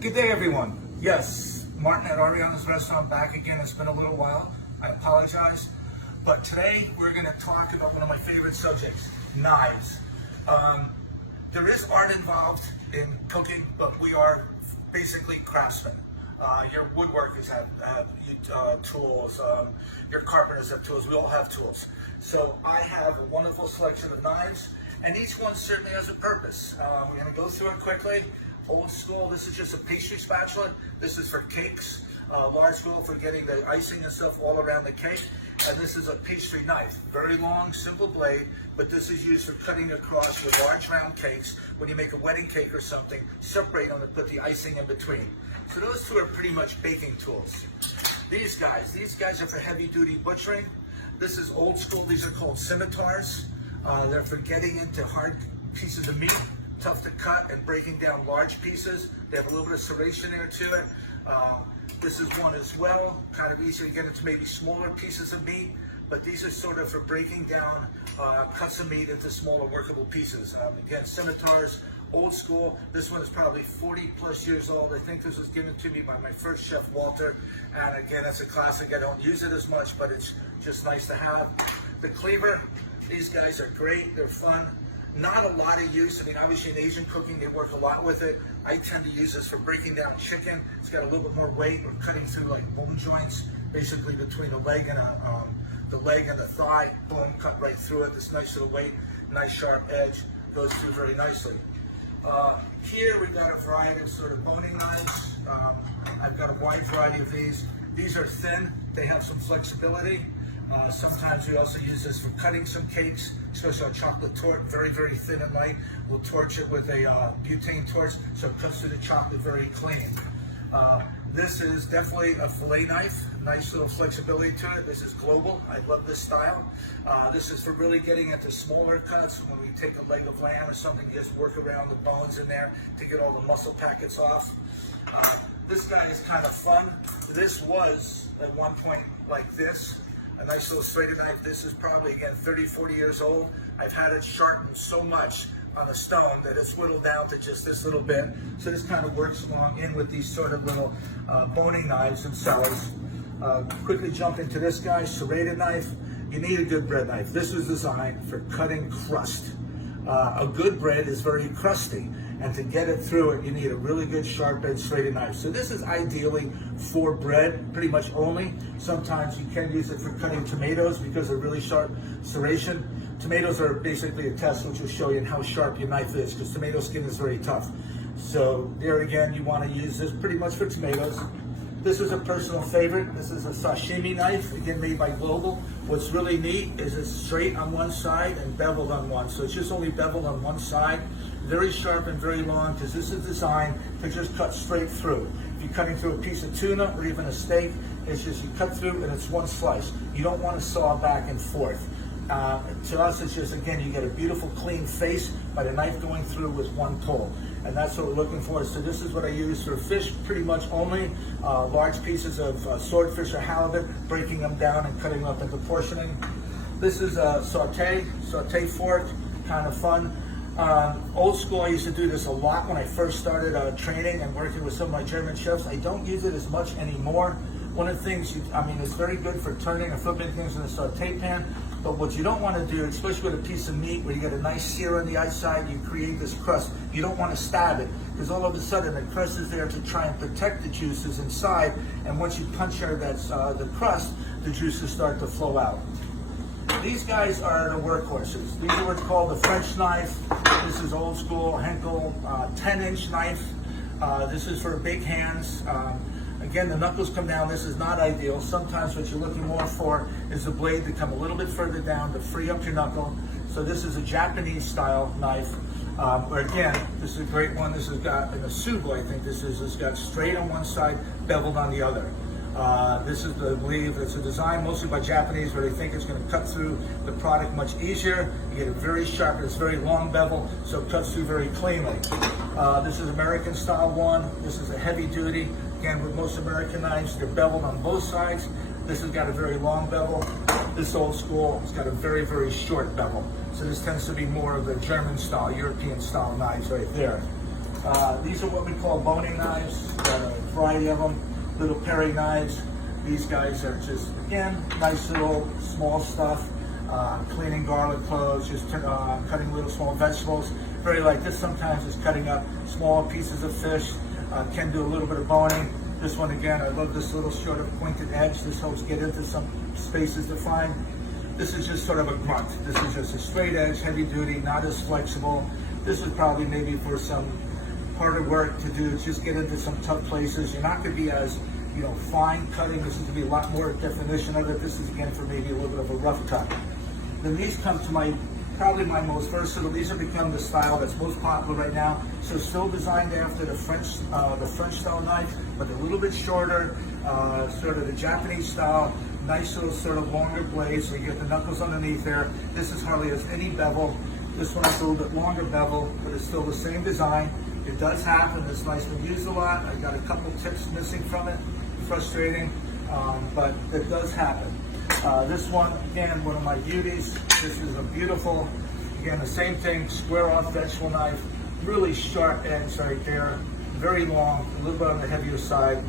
Good day, everyone. Yes, Martin at Ariana's Restaurant back again. It's been a little while. I apologize. But today we're going to talk about one of my favorite subjects, knives. There is art involved in cooking, but we are basically craftsmen. Your woodworkers have tools, your carpenters have tools, we all have tools. So I have a wonderful selection of knives, and each one certainly has a purpose. We're going to go through it quickly. Old school, this is just a pastry spatula. This is for cakes. Large school for getting the icing and stuff all around the cake. And this is a pastry knife. Very long, simple blade, but this is used for cutting across your large round cakes. When you make a wedding cake or something, separate them and put the icing in between. So those two are pretty much baking tools. These guys are for heavy duty butchering. This is old school, these are called scimitars. They're for getting into hard pieces of meat, tough to cut and breaking down large pieces. They have a little bit of serration there to it. This is one as well, kind of easy to get into maybe smaller pieces of meat, but these are sort of for breaking down cuts of meat into smaller workable pieces. Again, scimitars, old school. This one is probably 40 plus years old. I think this was given to me by my first chef, Walter. And again, it's a classic. I don't use it as much, but it's just nice to have. The cleaver, these guys are great. They're fun. Not a lot of use. I mean, obviously in Asian cooking, they work a lot with it. I tend to use this for breaking down chicken. It's got a little bit more weight. We're cutting through like bone joints, basically between the leg and the thigh. Boom, cut right through it. This nice little weight, nice sharp edge, goes through very nicely. Here we've got a variety of sort of boning knives. I've got a wide variety of these. These are thin. They have some flexibility. Sometimes we also use this for cutting some cakes, especially on chocolate torte, very, very thin and light. We'll torch it with a butane torch so it cuts through the chocolate very clean. This is definitely a fillet knife, nice little flexibility to it. This is global, I love this style. This is for really getting into smaller cuts. When we take a leg of lamb or something, you just work around the bones in there to get all the muscle packets off. This guy is kind of fun. This was at one point like this. A nice little serrated knife. This is probably, again, 30, 40 years old. I've had it sharpened so much on a stone that it's whittled down to just this little bit. So this kind of works along in with these sort of little boning knives themselves. Quickly jump into this guy, serrated knife. You need a good bread knife. This was designed for cutting crust. A good bread is very crusty, and to get it through it, you need a really good sharp edged serrated knife. So this is ideally for bread, pretty much only. Sometimes you can use it for cutting tomatoes because of really sharp serration. Tomatoes are basically a test which will show you how sharp your knife is, because tomato skin is very tough. So there again, you want to use this pretty much for tomatoes. This is a personal favorite. This is a sashimi knife, again made by Global. What's really neat is it's straight on one side and beveled on one. So it's just only beveled on one side. Very sharp and very long, because this is designed to just cut straight through. If you're cutting through a piece of tuna or even a steak, it's just you cut through and it's one slice. You don't want to saw back and forth. To us, it's just, again, you get a beautiful clean face by the knife going through with one pull. And that's what we're looking for. So this is what I use for fish, pretty much only. Large pieces of swordfish or halibut, breaking them down and cutting them up into portioning. This is a saute fork, kind of fun. Old school, I used to do this a lot when I first started training and working with some of my German chefs. I don't use it as much anymore. One of the things, it's very good for turning or flipping things in a saute pan, but what you don't want to do, especially with a piece of meat where you get a nice sear on the outside, you create this crust. You don't want to stab it, because all of a sudden the crust is there to try and protect the juices inside, and once you puncture the crust, the juices start to flow out. These guys are the workhorses. These are what's called the French knife. This is old school Henkel 10-inch knife. This is for big hands. Again, the knuckles come down. This is not ideal. Sometimes what you're looking more for is the blade to come a little bit further down to free up your knuckle. So this is a Japanese style knife. Where again, this is a great one. This has got an Asubo, I think this is. It's got straight on one side, beveled on the other. This is, I believe, it's a design mostly by Japanese where they think it's going to cut through the product much easier. You get it very sharp, it's very long bevel, so it cuts through very cleanly. This is American style one. This is a heavy duty. Again, with most American knives, they're beveled on both sides. This has got a very long bevel. This old school has got a very, very short bevel. So this tends to be more of the German style, European style knives right there. These are what we call boning knives, a variety of them, little Perry knives. These guys are just, again, nice little small stuff, cleaning garlic cloves, just cutting little small vegetables. Very like this sometimes is cutting up small pieces of fish, can do a little bit of boning. This one again, I love this little sort of pointed edge. This helps get into some spaces defined. This is just sort of a grunt. This is just a straight edge, heavy duty, not as flexible. This is probably maybe for some harder work to do, just get into some tough places. You're not going to be as, fine cutting. This is going to be a lot more definition of it. This is again for maybe a little bit of a rough cut. Then these come to probably my most versatile. These have become the style that's most popular right now. So still designed after the French style knife, but a little bit shorter, sort of the Japanese style. Nice little sort of longer blades, so you get the knuckles underneath there. This is hardly has any bevel. This one has a little bit longer bevel, but it's still the same design. It does happen. It's nice to use a lot. I got a couple tips missing from it. Frustrating, but it does happen. This one, again, one of my beauties. This is a beautiful, again, the same thing, square off vegetable knife, really sharp edge right there, very long, a little bit on the heavier side.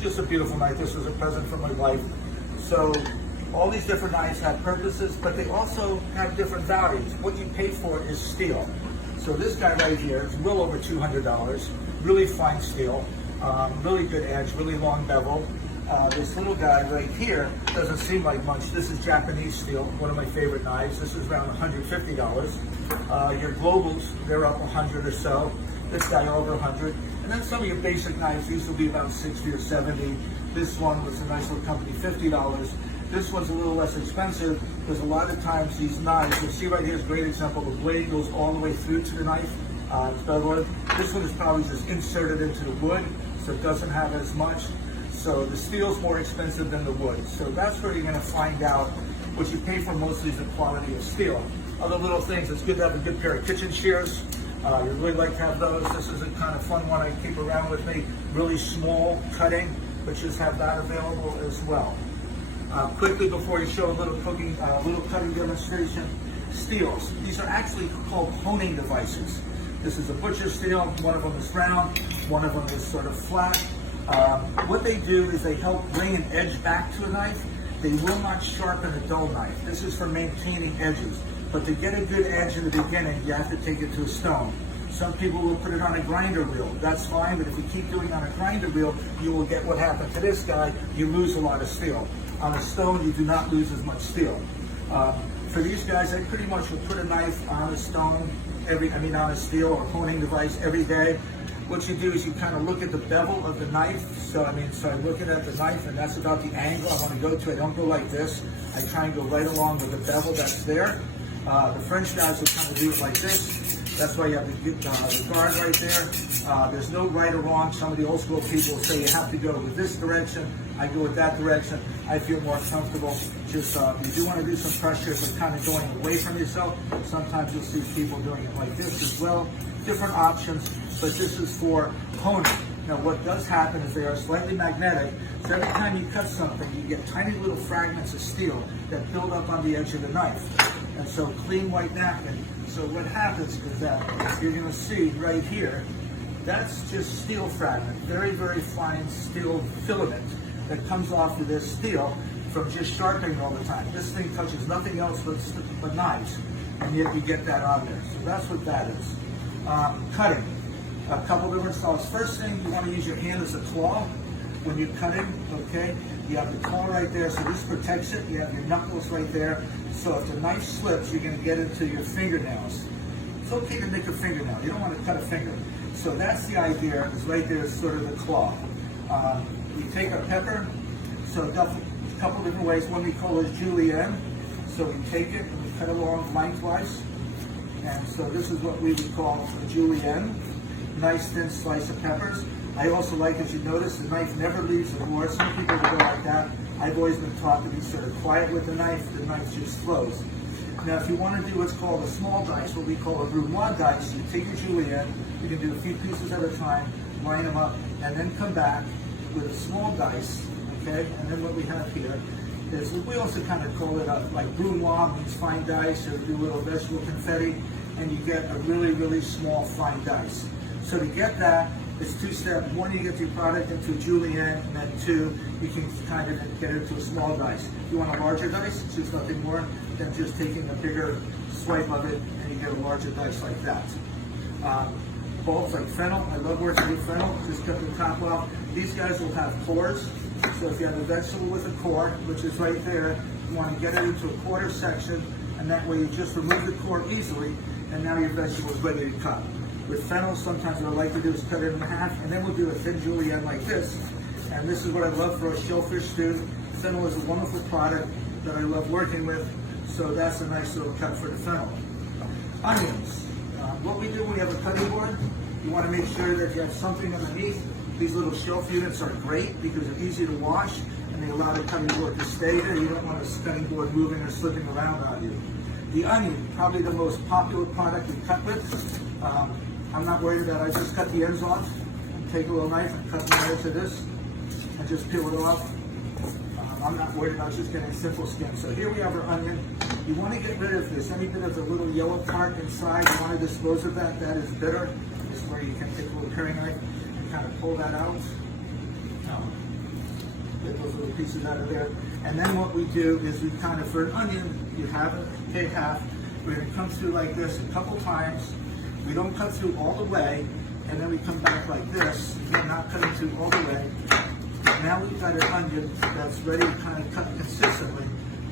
Just a beautiful knife. This was a present from my wife. So all these different knives have purposes, but they also have different values. What you pay for is steel. So this guy right here is well over $200, really fine steel, really good edge, really long bevel. This little guy right here doesn't seem like much. This is Japanese steel, one of my favorite knives. This is around $150. Your globals, they're up 100 or so. This guy over 100. And then some of your basic knives, these will be about 60 or 70. This one was a nice little company, $50. This one's a little less expensive because a lot of times these knives, you'll see right here is a great example, the blade goes all the way through to the knife. This one is probably just inserted into the wood, so it doesn't have as much. So the steel's more expensive than the wood. So that's where you're going to find out what you pay for mostly is the quality of steel. Other little things, it's good to have a good pair of kitchen shears. You really like to have those. This is a kind of fun one I keep around with me. Really small cutting, but just have that available as well. Quickly before you show a little cutting demonstration, steels. These are actually called honing devices. This is a butcher steel. One of them is round, one of them is sort of flat. What they do is they help bring an edge back to a knife. They will not sharpen a dull knife. This is for maintaining edges. But to get a good edge in the beginning, you have to take it to a stone. Some people will put it on a grinder wheel. That's fine, but if you keep doing it on a grinder wheel, you will get what happened to this guy. You lose a lot of steel. On a stone, you do not lose as much steel. For these guys, I pretty much will put a knife on a stone, on a steel or honing device every day. What you do is you kind of look at the bevel of the knife. So I'm looking at the knife, and that's about the angle I want to go to. I don't go like this. I try and go right along with the bevel that's there. The French guys will kind of do it like this. That's why you have the guard right there. There's no right or wrong. Some of the old school people say you have to go with this direction. I go with that direction. I feel more comfortable. Just you do want to do some pressure, but kind of going away from yourself. Sometimes you'll see people doing it like this as well. Different options, but this is for honing. Now what does happen is they are slightly magnetic, so every time you cut something, you get tiny little fragments of steel that build up on the edge of the knife. And so clean white napkin. So what happens is that you're going to see right here, that's just steel fragment, very, very fine steel filament that comes off of this steel from just sharpening all the time. This thing touches nothing else but knives, and yet you get that on there. So that's what that is. Cutting. A couple different styles. First thing, you want to use your hand as a claw when you're cutting, okay? You have the claw right there, so this protects it. You have your knuckles right there. So if the knife slips, you're going to get into your fingernails. It's okay to nick a fingernail. You don't want to cut a finger. So that's the idea, is right there is sort of the claw. We take our pepper, so a couple different ways. One we call is julienne. So we take it and we cut along lengthwise. And so this is what we would call a julienne. Nice thin slice of peppers. I also like, as you notice, the knife never leaves the bore. Some people will go like that. I've always been taught to be sort of quiet with the knife just flows. Now if you want to do what's called a small dice, what we call a brunoise dice, you take your julienne, you can do a few pieces at a time, line them up, and then come back with a small dice, okay? And then what we have here is, we also kind of call it like brunoise means fine dice, or do a little vegetable confetti, and you get a really, really small fine dice. So to get that, it's two-step. One, you get your product into a julienne, and then two, you can kind of get it into a small dice. If you want a larger dice, it's just nothing more than just taking a bigger swipe of it, and you get a larger dice like that. Bulbs like fennel, I love working with fennel, just cut the top off. These guys will have cores, so if you have a vegetable with a core, which is right there, you want to get it into a quarter section, and that way you just remove the core easily, and now your vegetable is ready to cut. With fennel, sometimes what I like to do is cut it in half, and then we'll do a thin julienne like this. And this is what I love for a shellfish stew. Fennel is a wonderful product that I love working with, so that's a nice little cut for the fennel. Onions. What we do when we have a cutting board, you want to make sure that you have something underneath. These little shelf units are great because they're easy to wash and they allow the cutting board to stay there. You don't want the cutting board moving or slipping around on you. The onion, probably the most popular product we cut with. I'm not worried about it. I just cut the ends off, take a little knife and cut the edge of this and just peel it off. I'm not worried about just getting a simple skin. So here we have our onion. You want to get rid of this, any bit of the little yellow part inside, you want to dispose of that. That is bitter. This is where you can take a little paring knife and kind of pull that out. Get those little pieces out of there. And then what we do is we kind of, for an onion, you have it, take half. We're going to come through like this a couple times. We don't cut through all the way, and then we come back like this. Again, not cutting through all the way. Now we've got an onion that's ready to kind of cut consistently.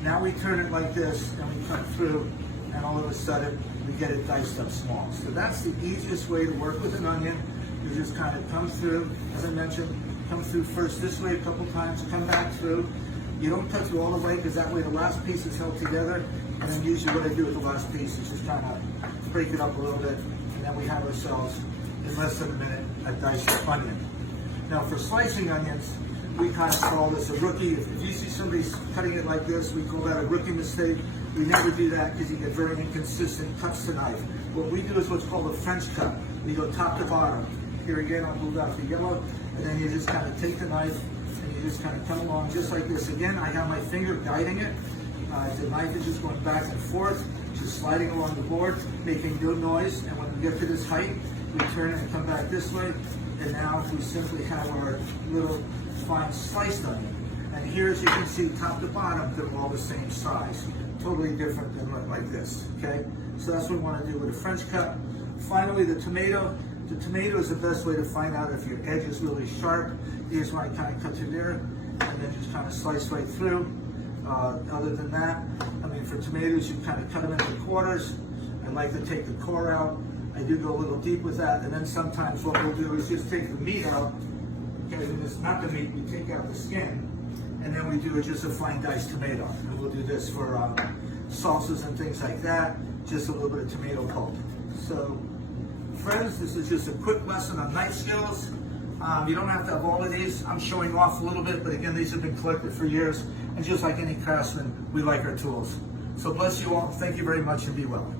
Now we turn it like this and we cut through, and all of a sudden we get it diced up small. So that's the easiest way to work with an onion. You just kind of come through, as I mentioned, come through first this way a couple times, come back through. You don't cut through all the way because that way the last piece is held together. And then usually what I do with the last piece is just kind of break it up a little bit, and then we have ourselves, in less than a minute, a diced onion. Now for slicing onions, we kind of call this a rookie. If you see somebody cutting it like this, we call that a rookie mistake. We never do that because you get very inconsistent cuts to knife. What we do is what's called a French cut. We go top to bottom. Here again, I'll move out the yellow, and then you just kind of take the knife and you just kind of come along just like this. Again, I have my finger guiding it. The knife is just going back and forth, just sliding along the board, making no noise. And when we get to this height, we turn and come back this way. And now we simply have our little fine sliced onion. And here, as you can see, top to bottom, they're all the same size. Totally different than like this, okay? So that's what we want to do with a French cut. Finally, the tomato. The tomato is the best way to find out if your edge is really sharp. Here's where I kind of cut through there, and then just kind of slice right through. Other than that, I mean, for tomatoes, you kind of cut them into quarters. I like to take the core out. I do go a little deep with that, and then sometimes what we'll do is just take the meat out. Okay, and it's not the meat, we take out the skin, and then we do just a fine diced tomato. And we'll do this for salsas and things like that, just a little bit of tomato pulp. So, friends, this is just a quick lesson on knife skills. You don't have to have all of these. I'm showing off a little bit, but again, these have been collected for years. And just like any craftsman, we like our tools. So bless you all. Thank you very much and be well.